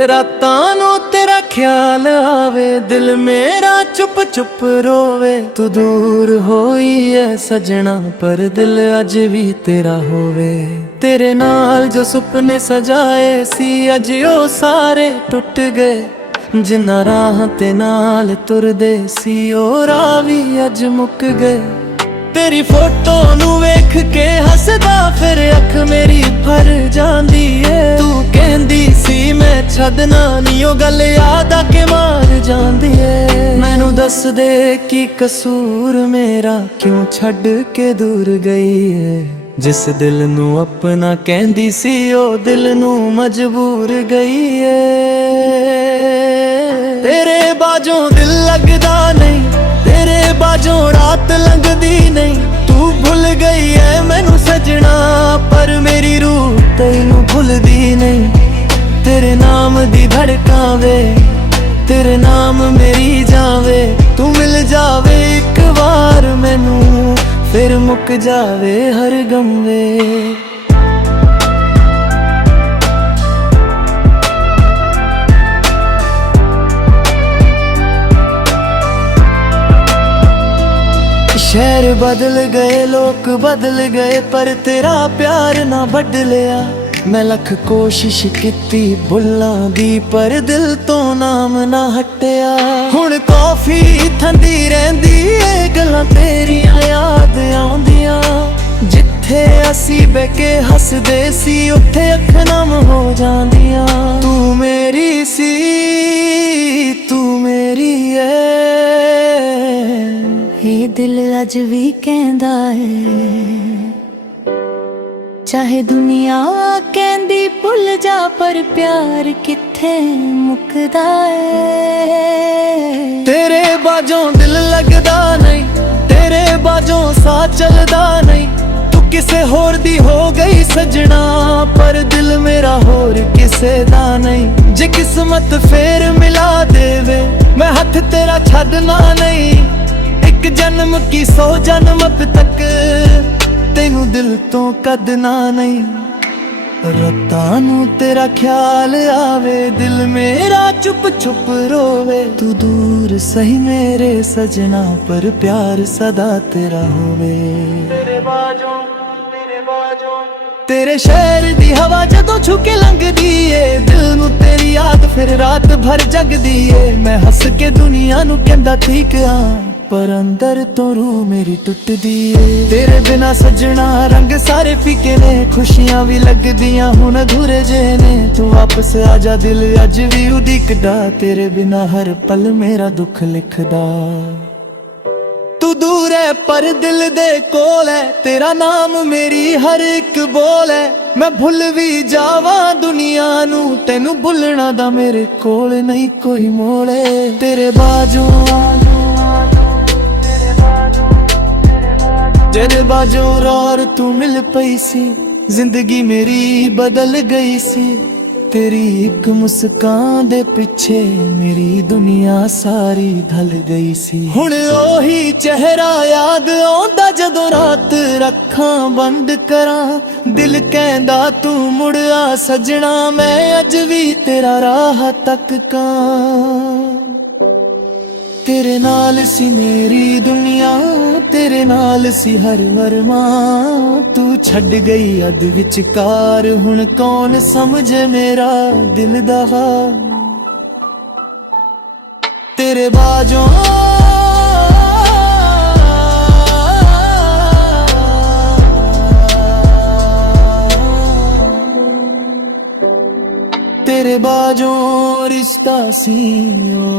रातां नूं तेरा ख्याल आवे, दिल मेरा चुप चुप रोवे। तू दूर होई है सजना, पर दिल अज भी तेरा होवे। तेरे नाल जो सुपने सजाए सी, अज ओ सारे टुट गए। जिन्ना राह ते नाल तुरदे सी, ओ राह भी अज मुक गए। तेरी फोटो नू वेख के हसदा, फिर अख मेरी भर जांदी है। तू कहंदी सी मैं छड्डना नी, ओ गल याद आके मार जांदी है। मैनू दस दे की कसूर मेरा, क्यों छड्ड के दूर गई है। जिस दिल नू अपना कहंदी सी, ओ दिल नू मजबूर गई है। तेरे बाजों दिल लगदा नहीं, तेरे बाजों रात लंघदी नहीं। तू भुल गई है मैनू सजना, पर मेरी रूह तैनू भुलदी नहीं। तेरे नाम दी धड़कां वे, तेरे नाम मेरी जावे। तू मिल जावे एक बार मैनू, फिर मुक जावे हर गम वे। शहर बदल गए, लोग बदल गए, पर तेरा प्यार ना बदलिया। मैं लख कोशिश कीती भुल्लां दी, पर दिल तो नाम ना हटिया। हुण कॉफी ठंडी रहिंदी ए, गल्लां तेरियां याद आउंदियां। जिथे असी बह के हसदे सी, उत्थे अख नम हो जांदियां। तू मेरी सी, तू मेरी है। ये दिल अज भी कहंदा है, चाहे दुनिया कहंदी भुल जा, पर प्यार किथे मुकदा है। तेरे बाजों दिल लगदा नहीं, तेरे बाजों सा चलदा नहीं। तू किसे होर दी हो गई सजना, पर दिल मेरा होर किसे दा नहीं। जे किस्मत फेर मिला देवे, मैं हथ तेरा छड्डना नहीं। एक जन्म की 100 जन्म तक तेनू दिल तो कदना नहीं। रातां नू तेरा ख्याल आवे, दिल मेरा चुप चुप रोवे। तू दूर सही मेरे सजना, पर प्यार सदा तेरा होवे। तेरे शहर दी हवा जदों छू के लंघदी ए, दिल नू तेरी याद फिर रात भर जगदी ए। मैं हस के दुनिया नू कहंदा ठीक आ, पर अंदर तो रूह मेरी टुटदी है। तेरे बिना सजना रंग सारे फीके ने, खुशियां भी लगदियां हुण अधूरे जे ने। तू वापस आजा दिल अज भी उदीकदा, तेरे बिना हर पल मेरा दुख लिखदा। तू दूर है पर दिल दे कोल है, तेरा नाम मेरी हर एक बोल है। मैं भुल भी जावा दुनिया नू, तेनू भुलना दा मेरे कोल नहीं कोई मोड़े। तेरे बाजों तेरे बाजों और तू मिल पई सी, जिंदगी मेरी बदल गई सी। तेरी एक मुस्कान दे पिछे मेरी दुनिया सारी ढल गई सी। हुण ओही चेहरा याद आउंदा, जदों रात रखां बंद करां। दिल कहंदा तू मुड़ आ सजना, मैं अज भी तेरा राह तककां। तेरे नाल सी मेरी दुनिया, तेरे नाल सी हर वरमा। तू छड्ड गई अध विचकार, हुण कौन समझे मेरा दिल दा हाल। तेरे बाजों तेरे बाजों रिश्ता सी,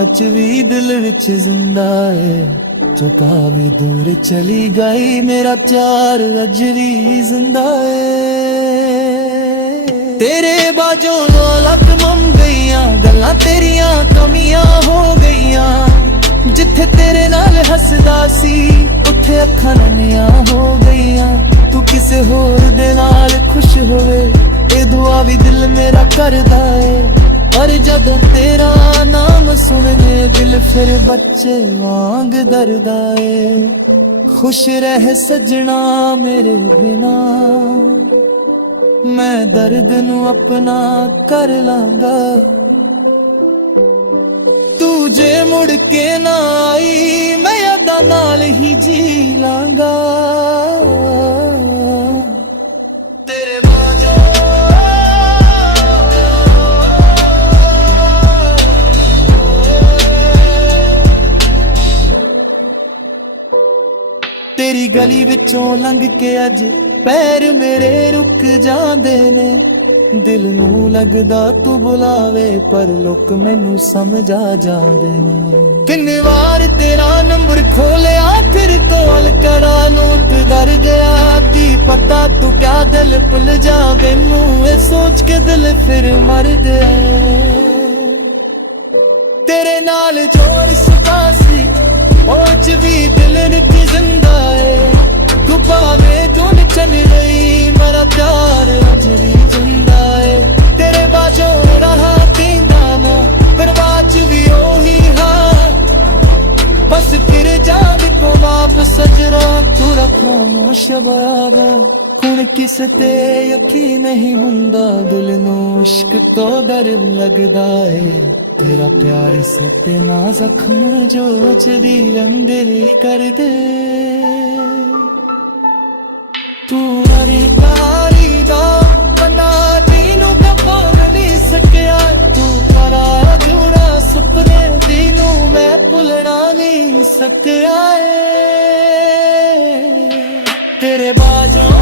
अज भी दिल विच जिंदा है। चुका भी दूर चली गई, मेरा प्यार अज भी जिंदा है। तेरे बाजों लख मम गईयां, गल्लां तेरियां कमियां हो गईयां। जिथे तेरे नाल हसदा सी, उत्थे अखां नमियां हो गईयां। तू किसे होर दे नाल खुश होवे, ए दुआ भी दिल मेरा करदा है। पर जदों तेरा नाम सुनने, दिल फिर बच्चे वांग दरदा है। खुश रह सजना मेरे बिना, मैं दर्द नू अपना कर लांगा। ਤੂੰ ਜੇ ਮੁੜ ਕੇ ਨਾ ਆਈ ਮੈਂ ਯਾਦਾਂ ਨਾਲ ਹੀ ਜੀ ਲਾਂਗਾ ਤੇਰੇ ਬਾਝੋਂ ਤੇਰੀ ਗਲੀ ਵਿੱਚੋਂ ਲੰਘ ਕੇ ਅੱਜ ਪੈਰ ਮੇਰੇ ਰੁਕ ਜਾਂਦੇ ਨੇ ਦਿਲ ਨੂੰ ਲੱਗਦਾ ਤੂੰ ਬੁਲਾਵੇ ਪਰ ਲੋਕ ਮੈਨੂੰ ਸਮਝਾ ਜਾਂਦੇ ਨੇ ਕਿੰਨੇ ਵਾਰ ਤੇਰਾ ਨੰਬਰ ਖੋਲਿਆ ਫਿਰ ਕਾਲ ਕਰਾਂ ਨੂੰ ਤੂੰ ਡਰ ਗਿਆ ਤੀ ਪਤਾ ਤੂੰ ਕਿਆ ਦਿਲ ਭੁੱਲ ਜਾਵੇ ਨੂੰ ਇਹ ਸੋਚ ਕੇ ਦਿਲ ਫਿਰ ਮਰ ਗਿਆ ਤੇਰੇ ਨਾਲ ਜੋ ਰਿਸ਼ਤਾ ਸੀ ਉਹ ਚ ਵੀ ਦਿਲ ਨਿਕ ਜ਼ਿੰਦਾ ਏ ਤੂੰ ਭਾਵੇਂ ਤੂੰ ਚਲ ਗਈ ਮੇਰਾ ਪਿਆਰ ਅਜ ਵੀ ਜ਼ਿੰਦਾ ਏ ਤੇਰੇ ਬਾਝੋਂ ਰਹਾ ਪੀਂਦਾ ਨਾ ਪਰ ਬਾਝ ਵੀ ਉਹੀ ਹਾਂ ਬਸ ਤੇਰੇ ਜਾਨ ਕੋ ਵਾਪਸ ਸਜਰਾ ਤੂੰ ਰੱਖ ਖਾਮੋਸ਼ ਬਾਬ ਹੁਣ ਕਿਸ ਤੇ ਯਕੀਨ ਨਹੀਂ ਹੁੰਦਾ ਦਿਲ ਨੂੰ ਇਸ਼ਕ ਤੋਂ ਡਰ ਲੱਗਦਾ ਏ तेरा प्यार सुते ना जख्म जो अजदी रंगरी कर दे तू हरी कारी दा बना दीनू कपो नहीं सकिया तू करा जुड़ा सुपने दीनू मैं भुलना नहीं सकिया तेरे बाजों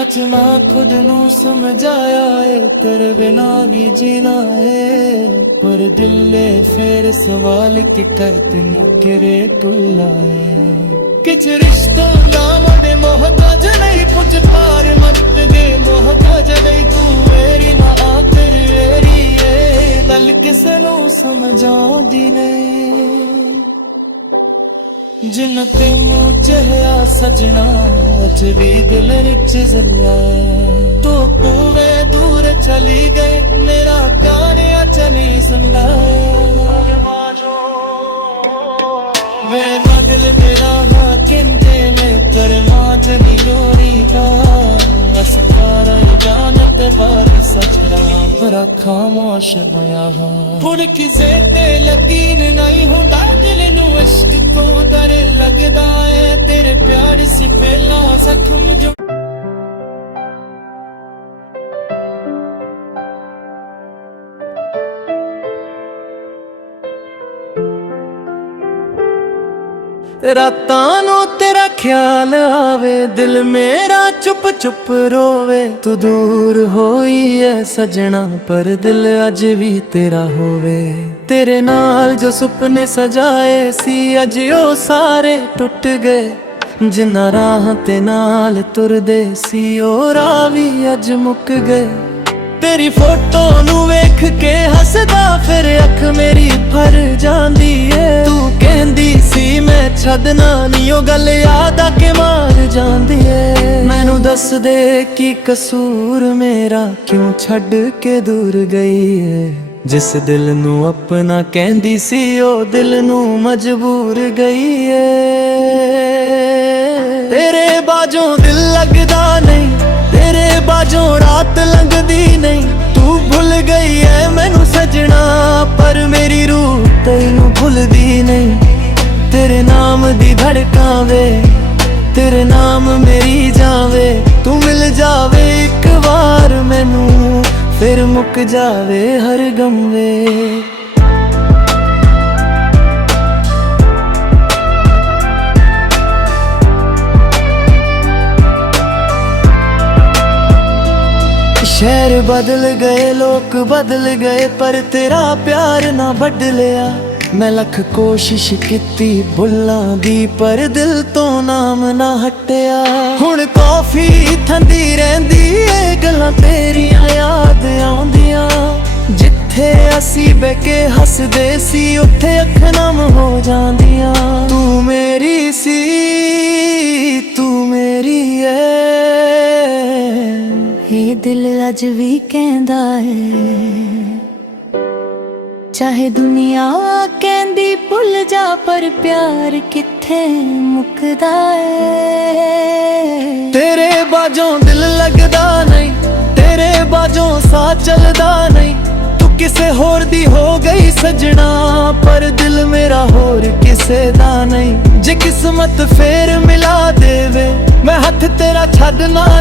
ਅੱਜ ਮੈਂ ਖੁਦ ਨੂੰ ਸਮਝਾਇਆ ਏ ਤੇਰੇ ਬਿਨਾ ਵੀ ਜੀਣਾ ਏ ਪਰ ਦਿਲੇ ਫੇਰ ਸਵਾਲ ਕਿ ਕਰ ਤੈਨੂੰ ਕਿਰੇ ਕੁਲਾਏ ਕਿਛ ਰਿਸ਼ਤੋਂ ਨਾਮ ਦੇ ਮੁਹਤਾਜ ਨਹੀਂ ਕੁਝ ਪਾਰ ਮਤ ਦੇ ਮੁਹਤਾਜ ਨਹੀਂ ਤੂੰ ਮੇਰੀ ਨਾ ਆਖਰ ਏਰੀ ਏ ਗੱਲ ਕਿਸ ਨੂੰ ਸਮਝਾਉਂਦੀ ਨਹੀਂ जिन तेनू चढ़िया सजना अज भी दिल रिच जलिया तू पूरे दूर चली गई मेरा प्यार चली संगा मेरा दिल तेरा हाँ किंते ने कर माज नी रोरी का असकार जानत बार सजना बड़ा खामोश होया हाँ हुण किसे ते यकीन नहीं हुंदा दिल नू इश्क तो डर लगदा है तेरे प्यार से पहला जख्म जो ਰਾਤਾਂ ਨੂੰ ਤੇਰਾ ਖਿਆਲ ਆਵੇ ਦਿਲ ਮੇਰਾ ਚੁੱਪ ਚੁੱਪ ਰੋਵੇ ਤੂੰ ਦੂਰ ਹੋਈ ਐ ਸਜਣਾ ਪਰ ਦਿਲ ਅੱਜ ਵੀ ਤੇਰਾ ਹੋਵੇ ਤੇਰੇ ਨਾਲ ਜੋ ਸੁਪਨੇ ਸਜਾਏ ਸੀ ਅੱਜ ਉਹ ਸਾਰੇ ਟੁੱਟ ਗਏ ਜਿਨ੍ਹਾਂ ਰਾਹਾਂ ਤੇ ਨਾਲ ਤੁਰਦੇ ਸੀ ਉਹ ਰਾਹ ਵੀ ਅੱਜ ਮੁੱਕ ਗਏ तेरी फोटो नू वेख के हसदा फिर अख मेरी भर जांदी है तू कहंदी सी मैं छड्डना नी ओ गल याद आके मार जांदी है मैनू दस दे की कसूर मेरा क्यों छड्ड के दूर गई है जिस दिल नू अपना कहंदी सी ओ दिल नू मजबूर गई है तेरे बाजों दिल लगदा नहीं तेरे बाजों रात लंघदी नहीं तू भुल गई है मैनू सजना पर मेरी रूह तैनू भुलदी नहीं तेरे नाम दी धड़कां वे तेरे नाम मेरी जावे तू मिल जावे एक बार मैनू फिर मुक जावे हर गम वे शहर बदल गए लोग बदल गए पर तेरा प्यार ना बदलिया मैं लख कोशिश कीती भुल्लां दी पर दिल तो नाम ना हटिया हुण कॉफी ठंडी रहिंदी ए गल्लां तेरियां याद आउंदियां जिथे असी बैठ के हसदे सी उत्थे अख नम हो जांदियां तू मेरी सी तू मेरी है ਇਹ ਦਿਲ ਅੱਜ ਵੀ ਕਹਿੰਦਾ ਹੈ ਚਾਹੇ ਦੁਨੀਆ ਕਹਿੰਦੀ ਭੁੱਲ ਜਾ ਪਰ ਪਿਆਰ ਕਿੱਥੇ ਮੁੱਕਦਾ ਏ। ਤੇਰੇ ਬਾਝੋਂ ਦਿਲ ਲੱਗਦਾ ਨਹੀਂ, ਤੇਰੇ ਬਾਝੋਂ ਸਾਹ ਚੱਲਦਾ ਨਹੀਂ। ਤੂੰ ਕਿਸੇ ਹੋਰ ਦੀ ਹੋ ਗਈ ਸਜਣਾ, ਪਰ ਦਿਲ ਮੇਰਾ ਹੋਰ ਕਿਸੇ ਦਾ ਨਹੀਂ। ਜੇ ਕਿਸਮਤ ਫੇਰ ਮਿਲਾ ਦੇਵੇ, ਮੈਂ ਹੱਥ ਤੇਰਾ ਛੱਡਣਾ